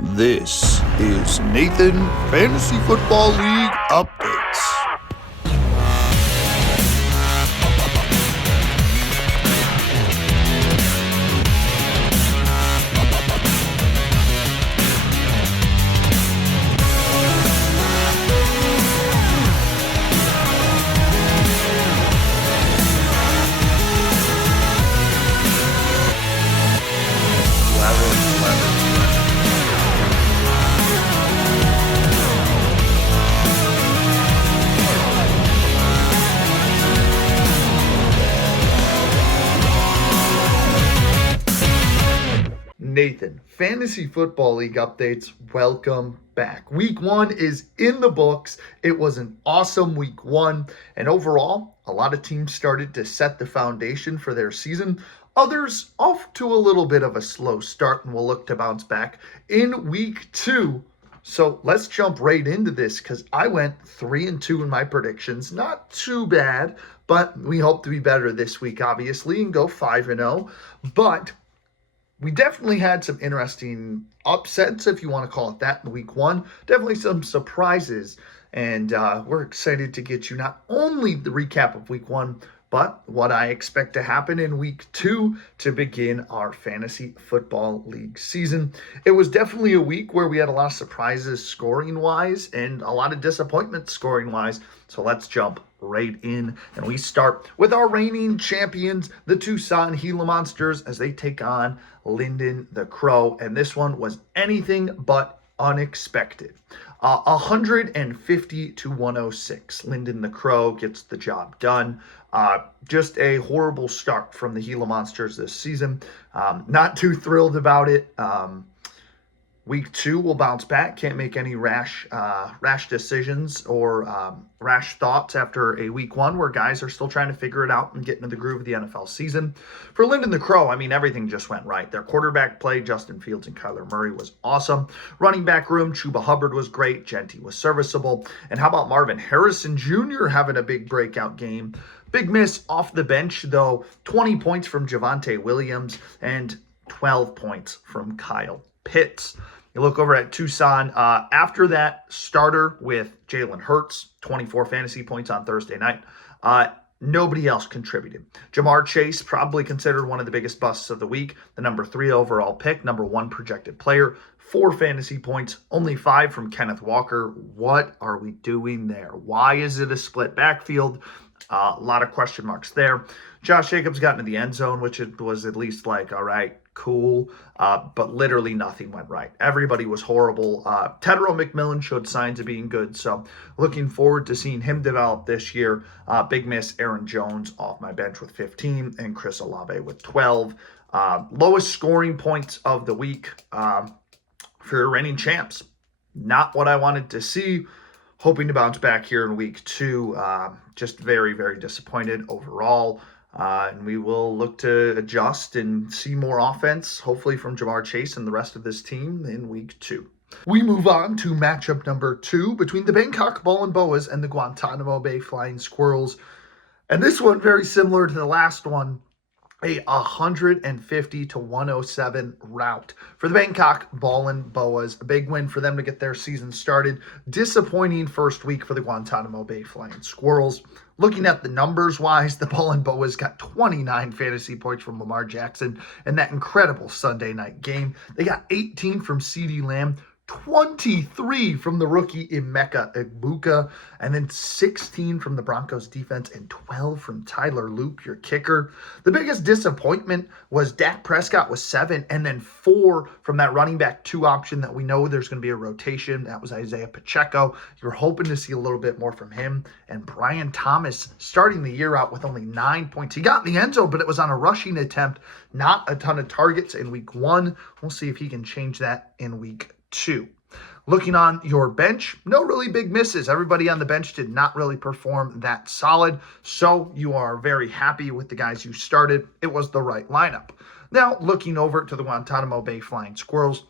This is Nathan Fantasy Football League Updates. Nathan, Fantasy Football League Updates, welcome back. Week 1 is in the books. It was an awesome week 1, and overall, a lot of teams started to set the foundation for their season. Others off to a little bit of a slow start, and will look to bounce back in week 2. So let's jump right into this because I went 3-2 in my predictions. Not too bad, but we hope to be better this week, obviously, and go 5-0. But we definitely had some interesting upsets, if you want to call it that, in week 1. Definitely some surprises. And we're excited to get you not only the recap of week 1, but what I expect to happen in week 2 to begin our Fantasy Football League season. It was definitely a week where we had a lot of surprises scoring-wise and a lot of disappointment scoring-wise. So let's jump right in, and we start with our reigning champions, the Tucson Gila Monsters, as they take on Linden the Crow, and this one was anything but unexpected. 150 to 106. Linden the Crow gets the job done. Just a horrible start from the Gila Monsters this season. Not too thrilled about it. Week 2 will bounce back. Can't make any rash decisions or rash thoughts after a week 1 where guys are still trying to figure it out and get into the groove of the NFL season. For Linden the Crow, I mean, everything just went right. Their quarterback play, Justin Fields and Kyler Murray, was awesome. Running back room, Chuba Hubbard was great. Genty was serviceable. And how about Marvin Harrison Jr. having a big breakout game? Big miss off the bench, though. 20 points from Javonte Williams and 12 points from Kyle Pitts. You look over at Tucson. After that starter with Jalen Hurts, 24 fantasy points on Thursday night, nobody else contributed. Jamar Chase, probably considered one of the biggest busts of the week, the number 3 overall pick, number 1 projected player, 4 fantasy points, only 5 from Kenneth Walker. What are we doing there? Why is it a split backfield? A lot of question marks there. Josh Jacobs got into the end zone, which it was at least like, all right, cool, but literally nothing went right. Everybody was horrible. Tedro McMillan showed signs of being good, so looking forward to seeing him develop this year. Big miss, Aaron Jones off my bench with 15 and Chris Olave with 12. Lowest scoring points of the week for reigning champs. Not what I wanted to see. Hoping to bounce back here in week 2. Just very, very disappointed overall. And we will look to adjust and see more offense, hopefully from Jamar Chase and the rest of this team in week 2. We move on to matchup number 2 between the Bangkok Ballin' Boas and the Guantanamo Bay Flying Squirrels. And this one, very similar to the last one, a 150 to 107 rout for the Bangkok Ballin' Boas. A big win for them to get their season started. Disappointing first week for the Guantanamo Bay Flying Squirrels. Looking at the numbers-wise, the Ballin' Boas got 29 fantasy points from Lamar Jackson in that incredible Sunday night game. They got 18 from CeeDee Lamb, 23 from the rookie Emeka Egbuka, and then 16 from the Broncos defense and 12 from Tyler Loop, your kicker. The biggest disappointment was Dak Prescott with 7 and then 4 from that running back 2 option that we know there's going to be a rotation. That was Isaiah Pacheco. You're hoping to see a little bit more from him. And Brian Thomas starting the year out with only 9 points. He got in the end zone, but it was on a rushing attempt. Not a ton of targets in week 1. We'll see if he can change that in week 2. Looking on your bench, no really big misses. Everybody on the bench did not really perform that solid, so you are very happy with the guys you started. It was the right lineup. Now, looking over to the Guantanamo Bay Flying Squirrels,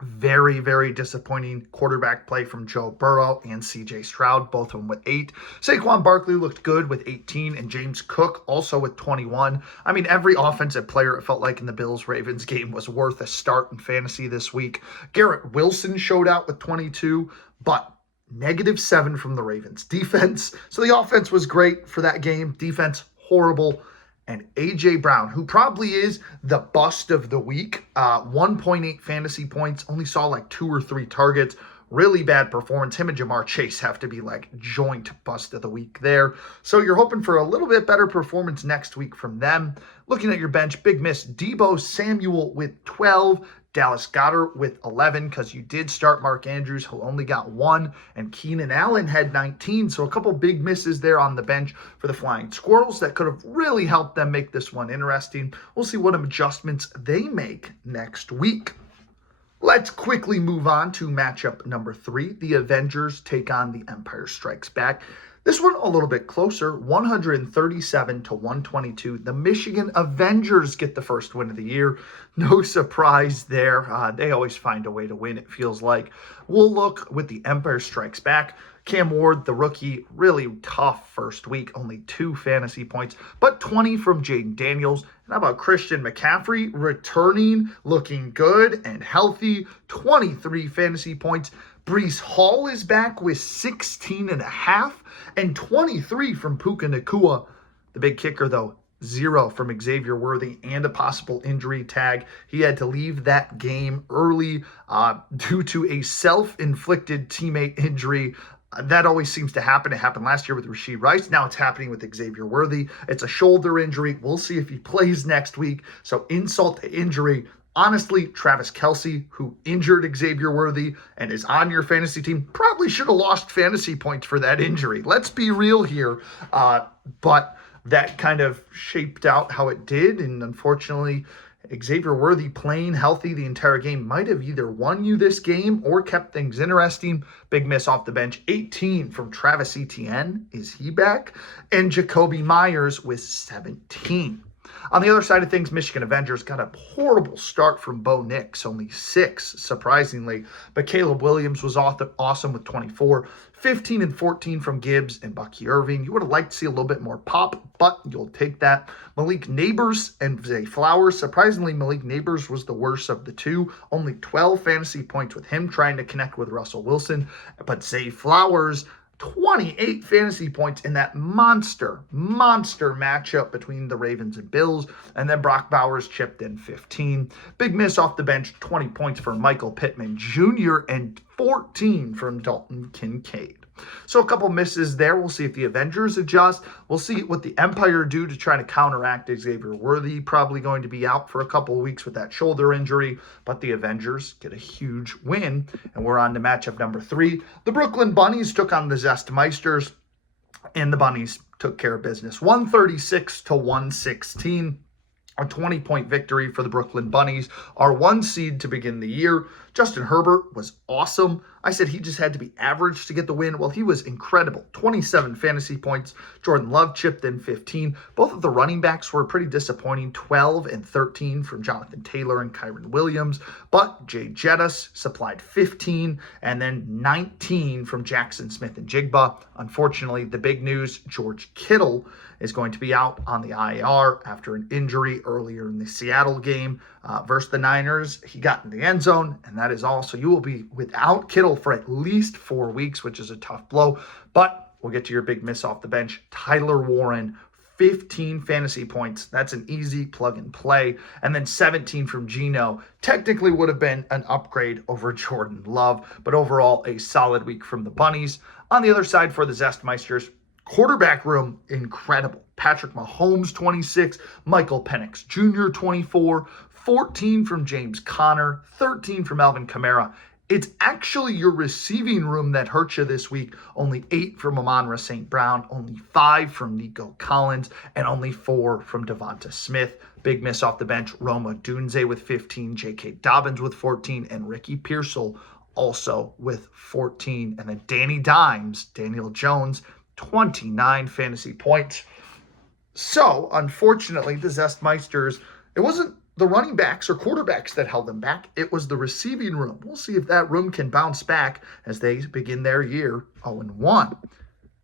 Very, very disappointing quarterback play from Joe Burrow and CJ Stroud, both of them with 8. Saquon Barkley looked good with 18, and James Cook also with 21. I mean, every offensive player, it felt like in the Bills-Ravens game, was worth a start in fantasy this week. Garrett Wilson showed out with 22, but -7 from the Ravens defense. So the offense was great for that game. Defense, horrible. And A.J. Brown, who probably is the bust of the week, 1.8 fantasy points, only saw like 2 or 3 targets. Really bad performance. Him and Jamar Chase have to be like joint bust of the week there. So you're hoping for a little bit better performance next week from them. Looking at your bench, big miss. Deebo Samuel with 12. Dallas Goedert with 11, because you did start Mark Andrews, who only got 1, and Keenan Allen had 19. So a couple big misses there on the bench for the Flying Squirrels that could have really helped them make this one interesting. We'll see what adjustments they make next week. Let's quickly move on to matchup number 3. The Avengers take on the Empire Strikes Back. This one a little bit closer, 137 to 122. The Michigan Avengers get the first win of the year. No surprise there. They always find a way to win, it feels like. We'll look with the Empire Strikes Back. Cam Ward, the rookie, really tough first week, only 2 fantasy points, but 20 from Jaden Daniels. And how about Christian McCaffrey returning, looking good and healthy, 23 fantasy points. Breece Hall is back with 16.5 and 23 from Puka Nacua. The big kicker, though, 0 from Xavier Worthy and a possible injury tag. He had to leave that game early due to a self-inflicted teammate injury. That always seems to happen. It happened last year with Rashee Rice. Now it's happening with Xavier Worthy. It's a shoulder injury. We'll see if he plays next week. So insult to injury. Honestly, Travis Kelce, who injured Xavier Worthy and is on your fantasy team, probably should have lost fantasy points for that injury. Let's be real here. But that kind of shaped out how it did. And unfortunately, Xavier Worthy playing healthy the entire game might have either won you this game or kept things interesting. Big miss off the bench. 18 from Travis Etienne. Is he back? And Jacoby Myers with 17. On the other side of things, Michigan Avengers got a horrible start from Bo Nix, only 6, surprisingly. But Caleb Williams was awesome with 24. 15 and 14 from Gibbs and Bucky Irving. You would have liked to see a little bit more pop, but you'll take that. Malik Neighbors and Zay Flowers. Surprisingly, Malik Neighbors was the worst of the two. Only 12 fantasy points with him trying to connect with Russell Wilson. But Zay Flowers, 28 fantasy points in that monster matchup between the Ravens and Bills. And then Brock Bowers chipped in 15. Big miss off the bench, 20 points for Michael Pittman Jr. and 14 from Dalton Kincaid. So a couple misses there. We'll see if the Avengers adjust. We'll see what the Empire do to try to counteract Xavier Worthy. Probably going to be out for a couple of weeks with that shoulder injury. But the Avengers get a huge win. And we're on to matchup number 3. The Brooklyn Bunnies took on the Zestmeisters. And the Bunnies took care of business. 136 to 116. A 20-point victory for the Brooklyn Bunnies, our 1 seed to begin the year. Justin Herbert was awesome. I said he just had to be average to get the win. Well, he was incredible. 27 fantasy points. Jordan Love chipped in 15. Both of the running backs were pretty disappointing. 12 and 13 from Jonathan Taylor and Kyron Williams. But Jay Jettis supplied 15, and then 19 from Jackson Smith and Jigba. Unfortunately, the big news, George Kittle is going to be out on the IR after an injury earlier in the Seattle game versus the Niners. He got in the end zone, and that is all. So you will be without Kittle for at least 4 weeks, which is a tough blow. But we'll get to your big miss off the bench. Tyler Warren, 15 fantasy points. That's an easy plug and play. And then 17 from Geno. Technically would have been an upgrade over Jordan Love, but overall a solid week from the Bunnies. On the other side for the Zestmeisters, quarterback room, incredible. Patrick Mahomes, 26. Michael Penix Jr., 24. 14 from James Conner. 13 from Alvin Kamara. It's actually your receiving room that hurt you this week. Only 8 from Amon-Ra St. Brown. Only 5 from Nico Collins. And only 4 from Devonta Smith. Big miss off the bench. Roma Dunze with 15. J.K. Dobbins with 14. And Ricky Pearsall also with 14. And then Danny Dimes, Daniel Jones, 29 fantasy points. So, unfortunately, the Zestmeisters, it wasn't the running backs or quarterbacks that held them back. It was the receiving room. We'll see if that room can bounce back as they begin their year 0-1.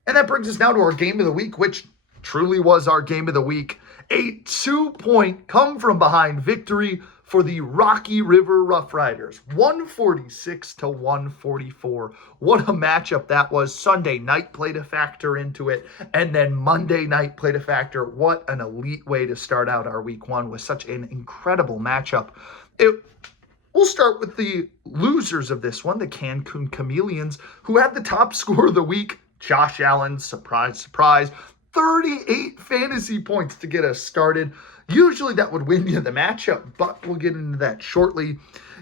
And that brings us now to our game of the week, which truly was our game of the week. A 2-point come-from-behind victory for the Rocky River Rough Riders, 146-144. What a matchup that was. Sunday night played a factor into it, and then Monday night played a factor. What an elite way to start out our week one with such an incredible matchup. We'll start with the losers of this one, the Cancun Chameleons, who had the top score of the week. Josh Allen, surprise, surprise, 38 fantasy points to get us started. Usually that would win you the matchup, but we'll get into that shortly.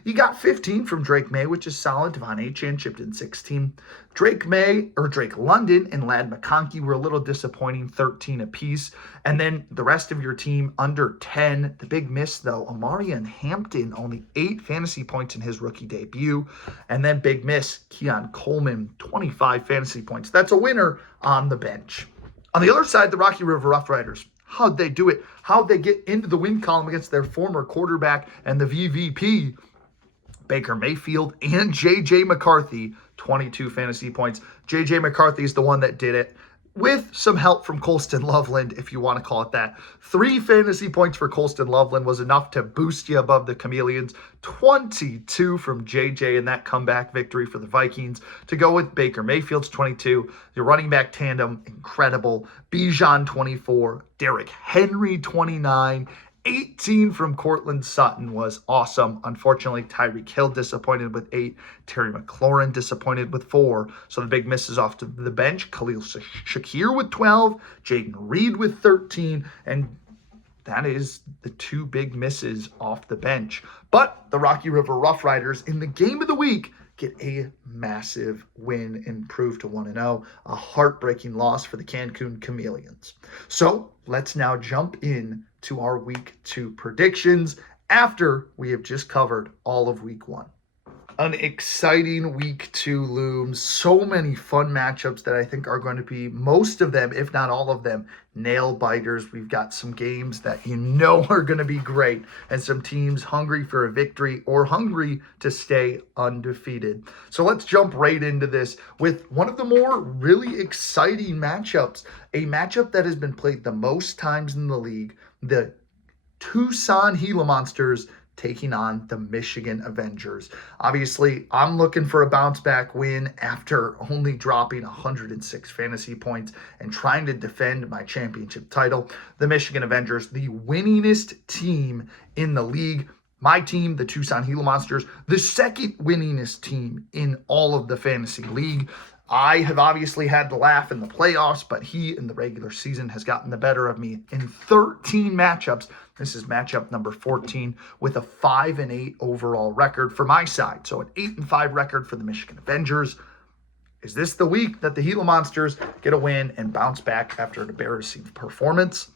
You got 15 from Drake May, which is solid. Devon Achane chipped in 16. Drake London and Ladd McConkey were a little disappointing, 13 apiece. And then the rest of your team under 10. The big miss, though, Amarian Hampton, only 8 fantasy points in his rookie debut. And then big miss, Keon Coleman, 25 fantasy points. That's a winner on the bench. On the other side, the Rocky River Rough Riders. How'd they do it? How'd they get into the win column against their former quarterback and the VVP, Baker Mayfield and J.J. McCarthy, 22 fantasy points. J.J. McCarthy is the one that did it, with some help from Colston Loveland, if you want to call it that. 3 fantasy points for Colston Loveland was enough to boost you above the Chameleons. 22 from JJ in that comeback victory for the Vikings. To go with Baker Mayfield's 22. Your running back tandem, incredible. Bijan 24. Derrick Henry 29. 18 from Cortland Sutton was awesome. Unfortunately, Tyreek Hill disappointed with 8. Terry McLaurin disappointed with 4. So the big misses off to the bench. Khalil Shakir with 12. Jaden Reed with 13. And that is the 2 big misses off the bench. But the Rocky River Rough Riders in the game of the week get a massive win, improve to 1-0. A heartbreaking loss for the Cancun Chameleons. So let's now jump in to our week 2 predictions after we have just covered all of week 1. An exciting week 2 looms. So many fun matchups that I think are going to be, most of them, if not all of them, nail biters. We've got some games that you know are going to be great, and some teams hungry for a victory or hungry to stay undefeated. So let's jump right into this with one of the more really exciting matchups, a matchup that has been played the most times in the league, the Tucson Gila Monsters taking on the Michigan Avengers. Obviously, I'm looking for a bounce back win after only dropping 106 fantasy points and trying to defend my championship title. The Michigan Avengers, the winningest team in the league. My team, the Tucson Gila Monsters, the second winningest team in all of the fantasy league. I have obviously had to laugh in the playoffs, but he in the regular season has gotten the better of me in 13 matchups. This is matchup number 14 with a 5-8 overall record for my side. So an 8-5 record for the Michigan Avengers. Is this the week that the Gila Monsters get a win and bounce back after an embarrassing performance?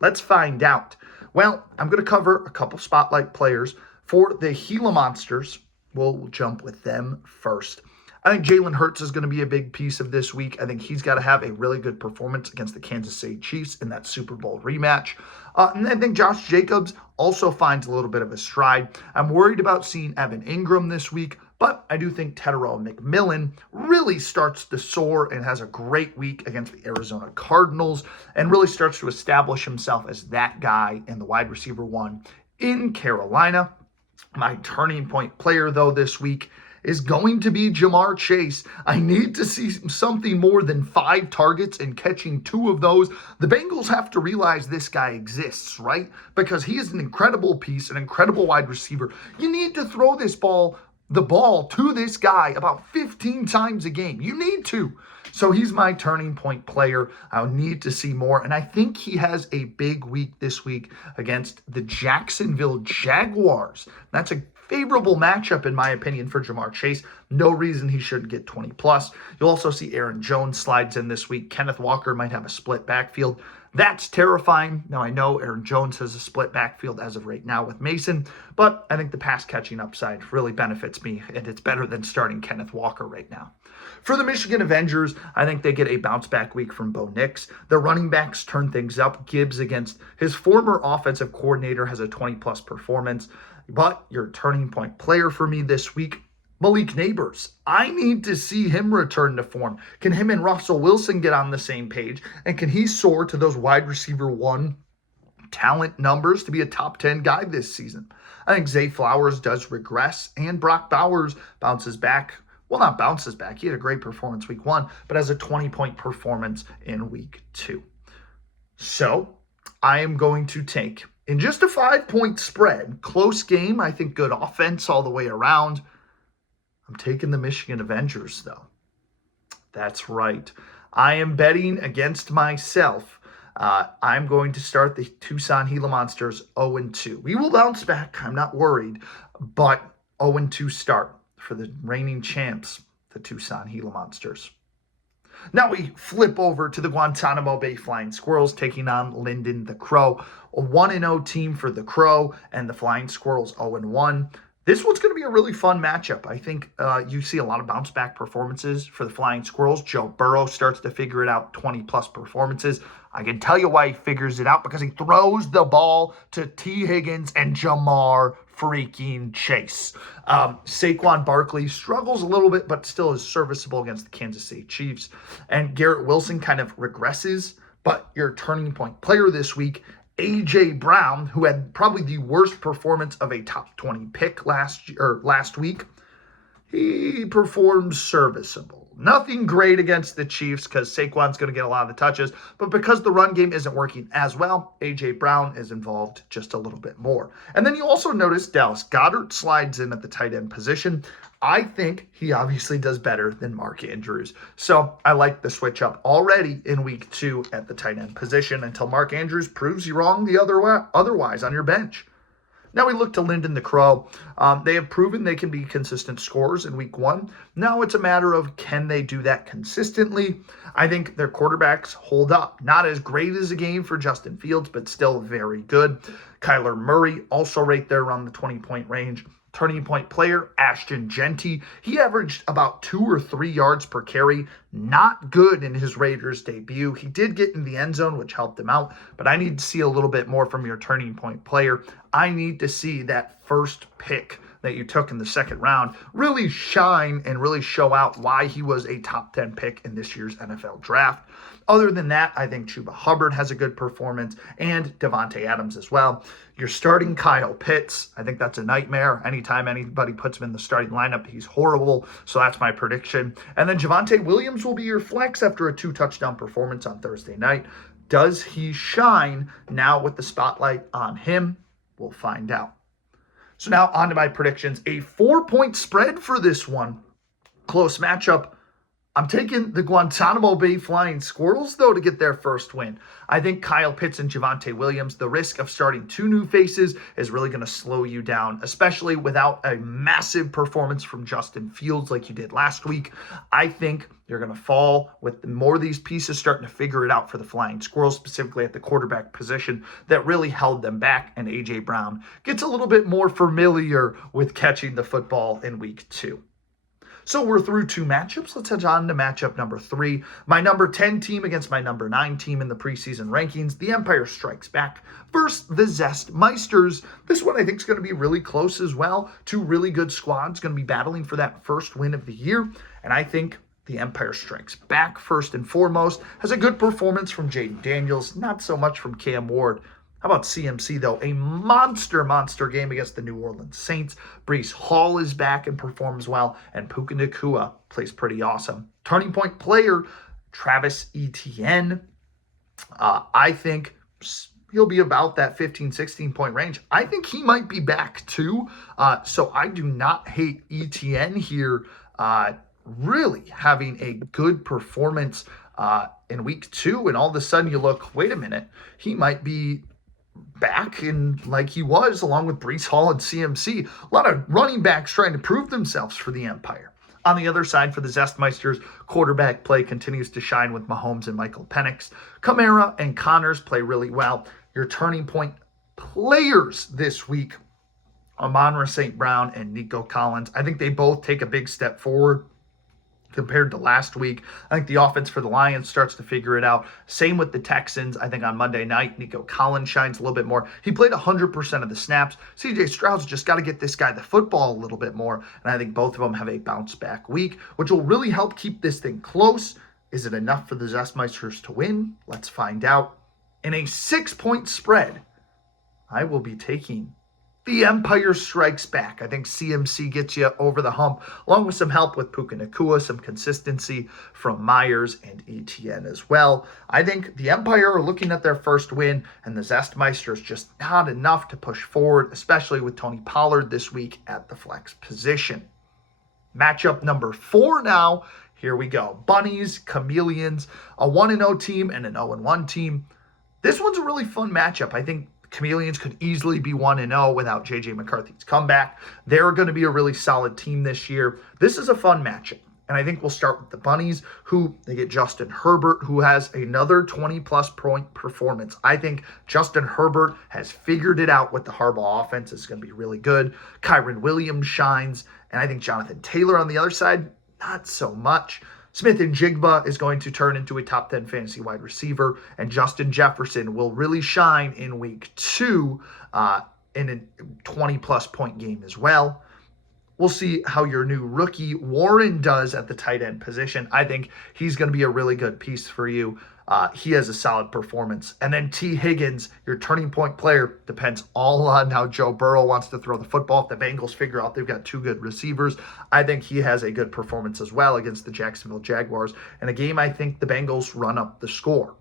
Let's find out. Well, I'm going to cover a couple spotlight players. For the Gila Monsters, we'll jump with them first. I think Jalen Hurts is going to be a big piece of this week. I think he's got to have a really good performance against the Kansas City Chiefs in that Super Bowl rematch. And I think Josh Jacobs also finds a little bit of a stride. I'm worried about seeing Evan Ingram this week, but I do think Tedderell McMillan really starts to soar and has a great week against the Arizona Cardinals and really starts to establish himself as that guy in the wide receiver 1 in Carolina. My turning point player, though, this week is going to be Jamar Chase. I need to see something more than 5 targets and catching 2 of those. The Bengals have to realize this guy exists, right? Because he is an incredible piece, an incredible wide receiver. You need to throw the ball to this guy about 15 times a game. You need to. So he's my turning point player. I'll need to see more. And I think he has a big week this week against the Jacksonville Jaguars. That's a favorable matchup, in my opinion, for Jamar Chase. No reason he shouldn't get 20+. You'll also see Aaron Jones slides in this week. Kenneth Walker might have a split backfield. That's terrifying. Now, I know Aaron Jones has a split backfield as of right now with Mason, but I think the pass catching upside really benefits me, and it's better than starting Kenneth Walker right now. For the Michigan Avengers, I think they get a bounce back week from Bo Nix. Their running backs turn things up. Gibbs against his former offensive coordinator has a 20-plus performance. But your turning point player for me this week, Malik Neighbors. I need to see him return to form. Can him and Russell Wilson get on the same page? And can he soar to those wide receiver one talent numbers to be a top 10 guy this season? I think Zay Flowers does regress, and Brock Bowers bounces back. Well, not bounces back. He had a great performance week 1, but has a 20-point performance in week 2. So I am going to take, in just a 5-point spread, close game, I think good offense all the way around. I'm taking the Michigan Avengers, though. That's right. I am betting against myself. I'm going to start the Tucson Gila Monsters 0-2. We will bounce back. I'm not worried. But 0-2 start for the reigning champs, the Tucson Gila Monsters. Now we flip over to the Guantanamo Bay Flying Squirrels taking on Linden the Crow. A 1-0 team for the Crow and the Flying Squirrels 0-1. This one's going to be a really fun matchup. I think you see a lot of bounce back performances for the Flying Squirrels. Joe Burrow starts to figure it out, 20-plus performances. I can tell you why he figures it out, because he throws the ball to T. Higgins and Jamar freaking Chase. Saquon Barkley struggles a little bit, but still is serviceable against the Kansas City Chiefs. And Garrett Wilson kind of regresses, but your turning point player this week, A.J. Brown, who had probably the worst performance of a top 20 pick last week, he performs serviceable. Nothing great against the Chiefs because Saquon's going to get a lot of the touches, but because the run game isn't working as well, A.J. Brown is involved just a little bit more. And then you also notice Dallas Goedert slides in at the tight end position. I think he obviously does better than Mark Andrews. So I like the switch up already in week 2 at the tight end position until Mark Andrews proves you wrong otherwise on your bench. Now we look to Linden the Crow. They have proven they can be consistent scorers in week 1. Now it's a matter of, can they do that consistently? I think their quarterbacks hold up. Not as great as a game for Justin Fields, but still very good. Kyler Murray also right there around the 20-point range. Turning point player, Ashton Genty. He averaged about 2 or 3 yards per carry. Not good in his Raiders debut. He did get in the end zone, which helped him out, but I need to see a little bit more from your turning point player. I need to see that first pick that you took in the second round really shine and really show out why he was a top 10 pick in this year's NFL draft. Other than that, I think Chuba Hubbard has a good performance, and Devontae Adams as well. You're starting Kyle Pitts. I think that's a nightmare. Anytime anybody puts him in the starting lineup, he's horrible. So that's my prediction. And then Javonte Williams will be your flex after a 2-touchdown performance on Thursday night. Does he shine now with the spotlight on him? We'll find out. So now on to my predictions. A 4-point spread for this one. Close matchup. I'm taking the Guantanamo Bay Flying Squirrels, though, to get their first win. I think Kyle Pitts and Javonte Williams, the risk of starting 2 new faces is really going to slow you down, especially without a massive performance from Justin Fields like you did last week. I think you're going to fall with more of these pieces starting to figure it out for the Flying Squirrels, specifically at the quarterback position that really held them back, and A.J. Brown gets a little bit more familiar with catching the football in week 2. So we're through 2 matchups. Let's head on to matchup number 3. My number 10 team against my number 9 team in the preseason rankings. The Empire Strikes Back versus the Zest Meisters. This one I think is going to be really close as well. 2 really good squads going to be battling for that first win of the year. And I think the Empire Strikes Back first and foremost. Has a good performance from Jaden Daniels. Not so much from Cam Ward. How about CMC, though? A monster game against the New Orleans Saints. Breece Hall is back and performs well, and Puka Nacua plays pretty awesome. Turning point player, Travis Etienne. I think he'll be about that 15, 16-point range. I think he might be back, too. So I do not hate Etienne here really having a good performance in week 2, and all of a sudden you look, wait a minute, he might be back in like he was, along with Breece Hall and CMC. A lot of running backs trying to prove themselves for the Empire. On the other side for the Zestmeisters, quarterback play continues to shine with Mahomes and Michael Penix. Kamara and Connors play really well. Your turning point players this week, Amon-Ra St. Brown and Nico Collins. I think they both take a big step forward compared to last week. I think the offense for the Lions starts to figure it out. Same with the Texans. I think on Monday night, Nico Collins shines a little bit more. He played 100% of the snaps. CJ Stroud's just got to get this guy the football a little bit more. And I think both of them have a bounce back week, which will really help keep this thing close. Is it enough for the Zestmeisters to win? Let's find out. In a 6-point spread, I will be taking the Empire Strikes Back. I think CMC gets you over the hump, along with some help with Puka Nacua, some consistency from Myers and ETN as well. I think the Empire are looking at their first win, and the Zestmeisters just not enough to push forward, especially with Tony Pollard this week at the flex position. Matchup number 4 now. Here we go. Bunnies, Chameleons, a 1-0 team and an 0-1 team. This one's a really fun matchup. I think Chameleons could easily be 1-0 without J.J. McCarthy's comeback. They're going to be a really solid team this year. This is a fun matchup. And I think we'll start with the Bunnies, who they get Justin Herbert, who has another 20-plus point performance. I think Justin Herbert has figured it out with the Harbaugh offense. It's going to be really good. Kyron Williams shines. And I think Jonathan Taylor on the other side, not so much. Smith and Jigba is going to turn into a top 10 fantasy wide receiver, and Justin Jefferson will really shine in week 2 in a 20-plus point game as well. We'll see how your new rookie Warren does at the tight end position. I think he's going to be a really good piece for you. He has a solid performance. And then T. Higgins, your turning point player, depends all on how Joe Burrow wants to throw the football. If the Bengals figure out they've got 2 good receivers, I think he has a good performance as well against the Jacksonville Jaguars. In a game, I think the Bengals run up the score.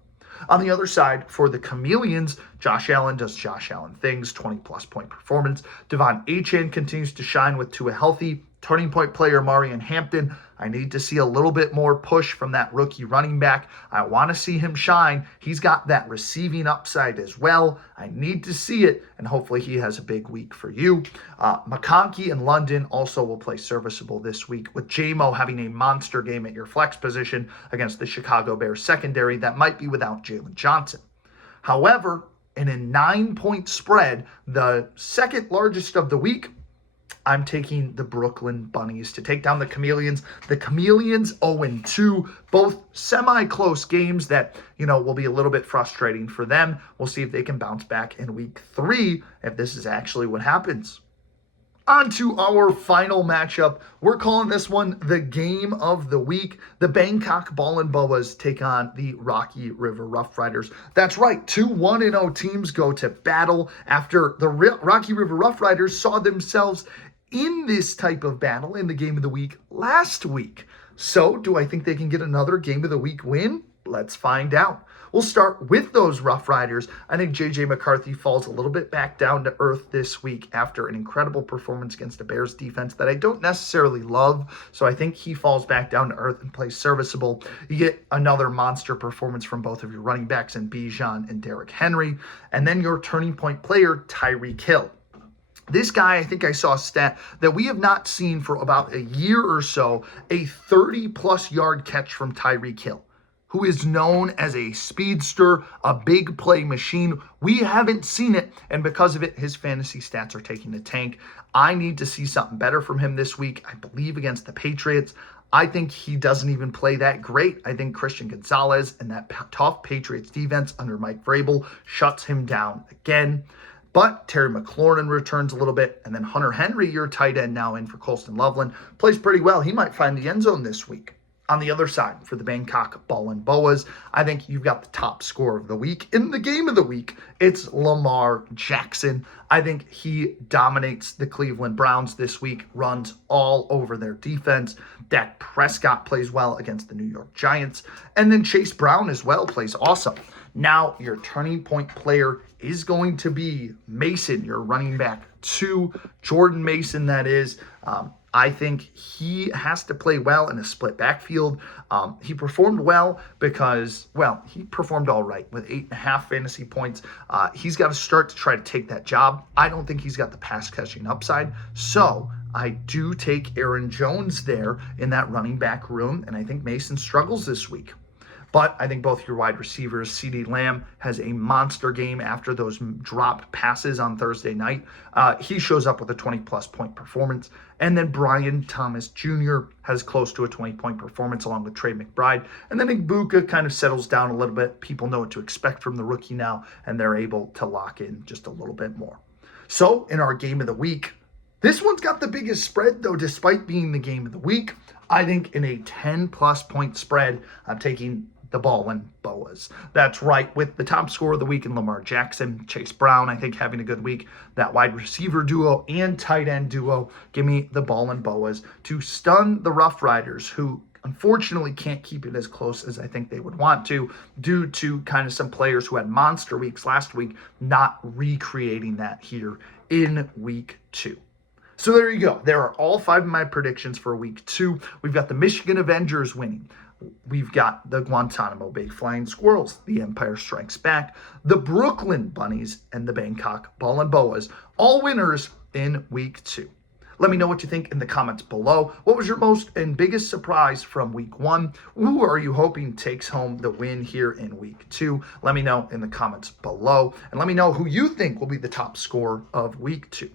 On the other side, for the Chameleons, Josh Allen does Josh Allen things, 20-plus point performance. Devon Achane continues to shine with Tua healthy. Turning point player Marion Hampton, I need to see a little bit more push from that rookie running back. I want to see him shine. He's got that receiving upside as well. I need to see it, and hopefully he has a big week for you. McConkey and London also will play serviceable this week, with J-Mo having a monster game at your flex position against the Chicago Bears secondary that might be without Jalen Johnson. However, in a 9-point spread, the second largest of the week, I'm taking the Brooklyn Bunnies to take down the Chameleons. The Chameleons 0-2, both semi-close games that, will be a little bit frustrating for them. We'll see if they can bounce back in week 3, if this is actually what happens. On to our final matchup. We're calling this one the game of the week. The Bangkok Ball and Boas take on the Rocky River Rough Riders. That's right, 2 1-0 teams go to battle after the Rocky River Rough Riders saw themselves in this type of battle in the game of the week last week. So, do I think they can get another game of the week win? Let's find out. We'll start with those Rough Riders. I think J.J. McCarthy falls a little bit back down to earth this week after an incredible performance against the Bears defense that I don't necessarily love. So I think he falls back down to earth and plays serviceable. You get another monster performance from both of your running backs in Bijan and Derrick Henry. And then your turning point player, Tyreek Hill. This guy, I think I saw a stat that we have not seen for about a year or so, a 30-plus yard catch from Tyreek Hill, who is known as a speedster, a big play machine. We haven't seen it, and because of it, his fantasy stats are taking a tank. I need to see something better from him this week, I believe against the Patriots. I think he doesn't even play that great. I think Christian Gonzalez and that tough Patriots defense under Mike Vrabel shuts him down again. But Terry McLaurin returns a little bit, and then Hunter Henry, your tight end now in for Colston Loveland, plays pretty well. He might find the end zone this week. On the other side, for the Bangkok Ball and Boas, I think you've got the top scorer of the week. In the game of the week, it's Lamar Jackson. I think he dominates the Cleveland Browns this week, runs all over their defense. Dak Prescott plays well against the New York Giants. And then Chase Brown as well plays awesome. Now, your turning point player is going to be Mason, your running back 2, Jordan Mason, that is. I think he has to play well in a split backfield. He performed well because, he performed all right with 8.5 fantasy points. He's got to start to try to take that job. I don't think he's got the pass catching upside. So I do take Aaron Jones there in that running back room, and I think Mason struggles this week. But I think both your wide receivers, CeeDee Lamb has a monster game after those dropped passes on Thursday night. He shows up with a 20-plus point performance. And then Brian Thomas Jr. has close to a 20-point performance along with Trey McBride. And then Ibuka kind of settles down a little bit. People know what to expect from the rookie now, and they're able to lock in just a little bit more. So in our game of the week, this one's got the biggest spread, though, despite being the game of the week. I think in a 10-plus point spread, I'm taking the Ballin' Boas. That's right, with the top scorer of the week in Lamar Jackson, Chase Brown, I think having a good week. That wide receiver duo and tight end duo, give me the Ballin' Boas to stun the Rough Riders, who unfortunately can't keep it as close as I think they would want to, due to kind of some players who had monster weeks last week not recreating that here in week 2. So there you go. There are all 5 of my predictions for week 2. We've got the Michigan Avengers winning. We've got the Guantanamo Bay Flying Squirrels, the Empire Strikes Back, the Brooklyn Bunnies, and the Bangkok Ballin' Boas, all winners in week 2. Let me know what you think in the comments below. What was your most and biggest surprise from week 1? Who are you hoping takes home the win here in week 2? Let me know in the comments below. And let me know who you think will be the top scorer of week 2.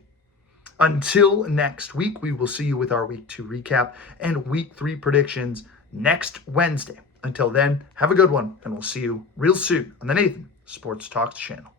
Until next week, we will see you with our week 2 recap and week 3 predictions next Wednesday. Until then, have a good one, and we'll see you real soon on the Nathan Sports Talks channel.